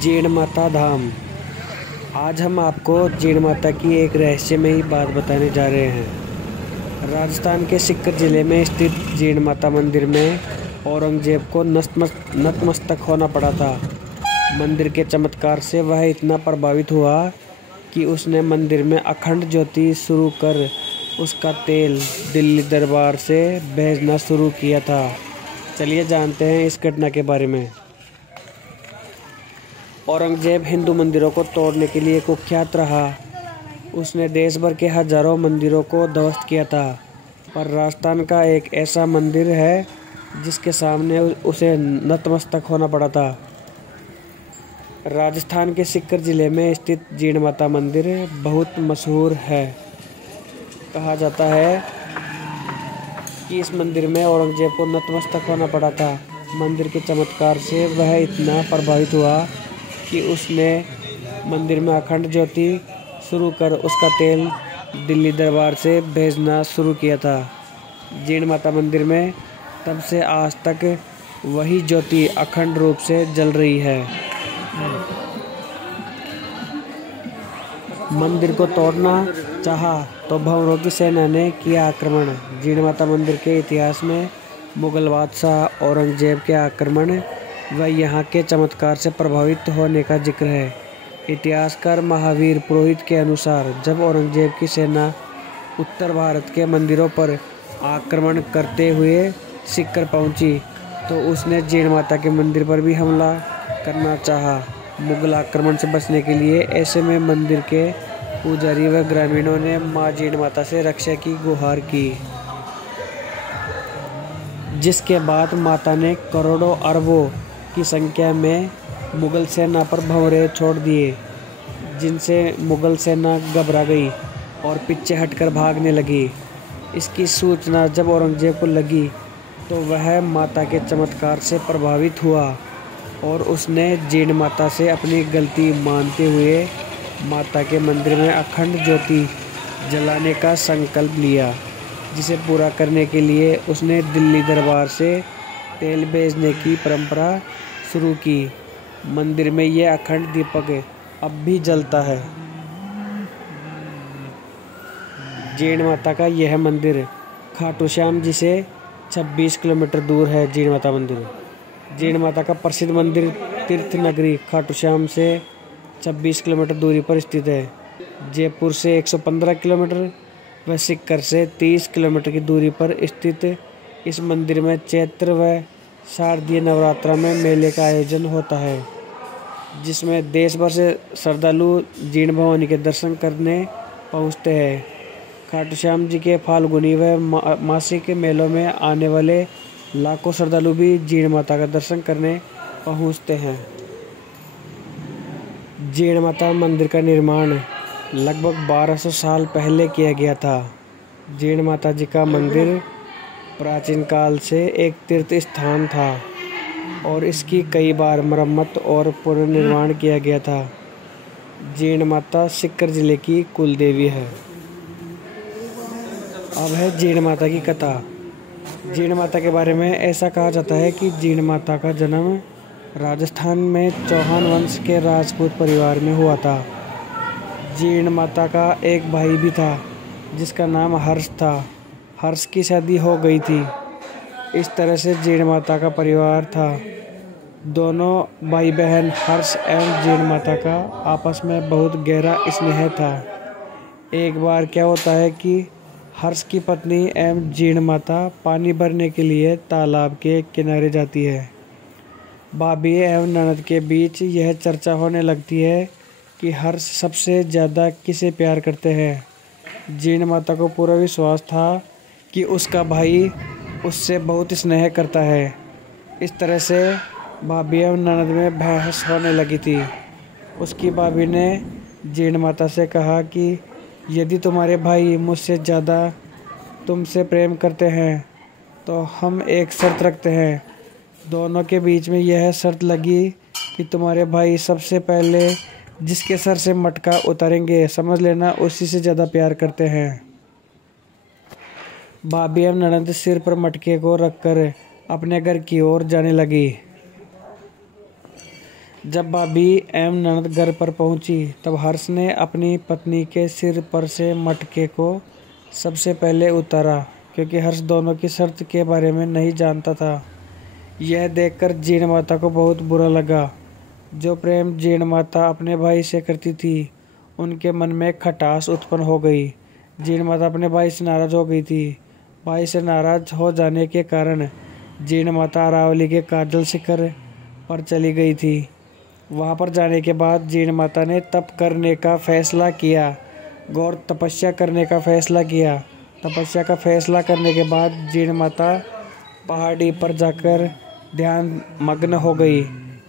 जीण माता धाम। आज हम आपको जीण माता की एक रहस्यमयी बात बताने जा रहे हैं। राजस्थान के सीकर जिले में स्थित जीण माता मंदिर में औरंगजेब को नतमस्तक होना पड़ा था। मंदिर के चमत्कार से वह इतना प्रभावित हुआ कि उसने मंदिर में अखंड ज्योति शुरू कर उसका तेल दिल्ली दरबार से भेजना शुरू किया था। चलिए जानते हैं इस घटना के बारे में। औरंगजेब हिंदू मंदिरों को तोड़ने के लिए कुख्यात रहा। उसने देश भर के हजारों मंदिरों को ध्वस्त किया था, पर राजस्थान का एक ऐसा मंदिर है जिसके सामने उसे नतमस्तक होना पड़ा था। राजस्थान के सीकर जिले में स्थित जीण माता मंदिर बहुत मशहूर है। कहा जाता है कि इस मंदिर में औरंगजेब को नतमस्तक होना पड़ा था। मंदिर के चमत्कार से वह इतना प्रभावित हुआ कि उसने मंदिर में अखंड ज्योति शुरू कर उसका तेल दिल्ली दरबार से भेजना शुरू किया था। जीण माता मंदिर में तब से आज तक वही ज्योति अखंड रूप से जल रही है। मंदिर को तोड़ना चाहा तो भंवरों की सेना ने किया आक्रमण। जीण माता मंदिर के इतिहास में मुगल बादशाह औरंगजेब के आक्रमण व यहाँ के चमत्कार से प्रभावित होने का जिक्र है। इतिहासकार महावीर पुरोहित के अनुसार जब औरंगजेब की सेना उत्तर भारत के मंदिरों पर आक्रमण करते हुए सीकर पहुंची तो उसने जीण माता के मंदिर पर भी हमला करना चाहा। मुगल आक्रमण से बचने के लिए ऐसे में मंदिर के पुजारी व ग्रामीणों ने मां जीण माता से रक्षा की गुहार की, जिसके बाद माता ने करोड़ों अरबों की संख्या में मुगल सेना पर भंवरे छोड़ दिए, जिनसे मुगल सेना घबरा गई और पीछे हटकर भागने लगी। इसकी सूचना जब औरंगजेब को लगी तो वह माता के चमत्कार से प्रभावित हुआ और उसने जीण माता से अपनी गलती मानते हुए माता के मंदिर में अखंड ज्योति जलाने का संकल्प लिया, जिसे पूरा करने के लिए उसने दिल्ली दरबार से तेल भेजने की परंपरा शुरू की। मंदिर में यह अखंड दीपक अब भी जलता है। जीण माता का यह मंदिर खाटू श्याम जी से 26 किलोमीटर दूर है। जीण माता मंदिर जीण माता का प्रसिद्ध मंदिर तीर्थ नगरी खाटू श्याम से 26 किलोमीटर दूरी पर स्थित है। जयपुर से 115 किलोमीटर व सीकर से 30 किलोमीटर की दूरी पर स्थित इस मंदिर में चैत्र व शारदीय नवरात्रा में मेले का आयोजन होता है, जिसमें देश भर से श्रद्धालु जीण भवानी के दर्शन करने पहुंचते हैं। खाटू श्याम जी के फाल्गुनी व मासिक मेलों में आने वाले लाखों श्रद्धालु भी जीण माता का दर्शन करने पहुंचते हैं। जीण माता मंदिर का निर्माण लगभग 1200 साल पहले किया गया था। जीण माता जी का मंदिर प्राचीन काल से एक तीर्थ स्थान था और इसकी कई बार मरम्मत और पुनर्निर्माण किया गया था। जीण माता सीकर जिले की कुल देवी है। अब है जीण माता की कथा। जीण माता के बारे में ऐसा कहा जाता है कि जीण माता का जन्म राजस्थान में चौहान वंश के राजपूत परिवार में हुआ था। जीण माता का एक भाई भी था जिसका नाम हर्ष था। हर्ष की शादी हो गई थी। इस तरह से जीण माता का परिवार था। दोनों भाई बहन हर्ष एवं जीण माता का आपस में बहुत गहरा स्नेह था। एक बार क्या होता है कि हर्ष की पत्नी एवं जीण माता पानी भरने के लिए तालाब के किनारे जाती है। भाभी एवं ननद के बीच यह चर्चा होने लगती है कि हर्ष सबसे ज़्यादा किसे प्यार करते हैं। जीण माता को पूरा विश्वास था कि उसका भाई उससे बहुत स्नेह करता है। इस तरह से भाभी एवं ननद में बहस होने लगी थी। उसकी भाभी ने जीण माता से कहा कि यदि तुम्हारे भाई मुझसे ज़्यादा तुमसे प्रेम करते हैं तो हम एक शर्त रखते हैं। दोनों के बीच में यह शर्त लगी कि तुम्हारे भाई सबसे पहले जिसके सर से मटका उतारेंगे समझ लेना उसी से ज़्यादा प्यार करते हैं। भाभी एवं ननद सिर पर मटके को रखकर अपने घर की ओर जाने लगी। जब भाभी एवं ननद घर पर पहुंची तब हर्ष ने अपनी पत्नी के सिर पर से मटके को सबसे पहले उतारा, क्योंकि हर्ष दोनों की शर्त के बारे में नहीं जानता था। यह देखकर जीण माता को बहुत बुरा लगा। जो प्रेम जीण माता अपने भाई से करती थी, उनके मन में खटास उत्पन्न हो गई। जीण माता अपने भाई से नाराज हो गई थी। भाई से नाराज हो जाने के कारण जीण माता अरावली के काजल शिखर पर चली गई थी। वहां पर जाने के बाद जीण माता ने तप करने का फैसला किया, घोर तपस्या करने का फैसला किया। तपस्या का फैसला करने के बाद जीण माता पहाड़ी पर जाकर ध्यान मग्न हो गई।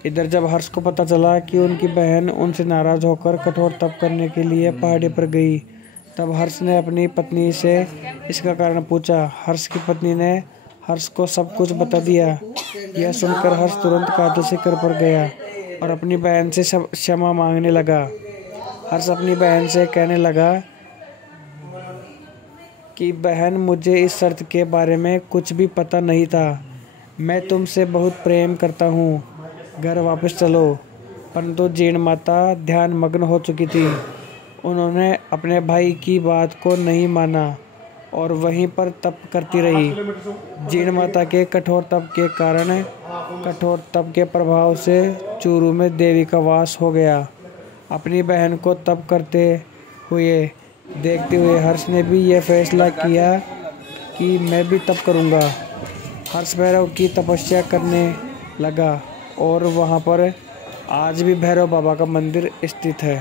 इधर जब हर्ष को पता चला कि उनकी बहन उनसे नाराज होकर कठोर तप करने के लिए पहाड़ी पर गई, तब हर्ष ने अपनी पत्नी से इसका कारण पूछा। हर्ष की पत्नी ने हर्ष को सब कुछ बता दिया। यह सुनकर हर्ष तुरंत काजल शिखर पर गया और अपनी बहन से क्षमा मांगने लगा। हर्ष अपनी बहन से कहने लगा कि बहन, मुझे इस शर्त के बारे में कुछ भी पता नहीं था। मैं तुमसे बहुत प्रेम करता हूँ, घर वापस चलो। परंतु जीण माता ध्यान मग्न हो चुकी थी। उन्होंने अपने भाई की बात को नहीं माना और वहीं पर तप करती रही। जीण माता के कठोर तप के प्रभाव से चूरू में देवी का वास हो गया। अपनी बहन को तप करते हुए देखते हुए हर्ष ने भी यह फैसला किया कि मैं भी तप करूंगा। हर्ष भैरव की तपस्या करने लगा और वहां पर आज भी भैरव बाबा का मंदिर स्थित है।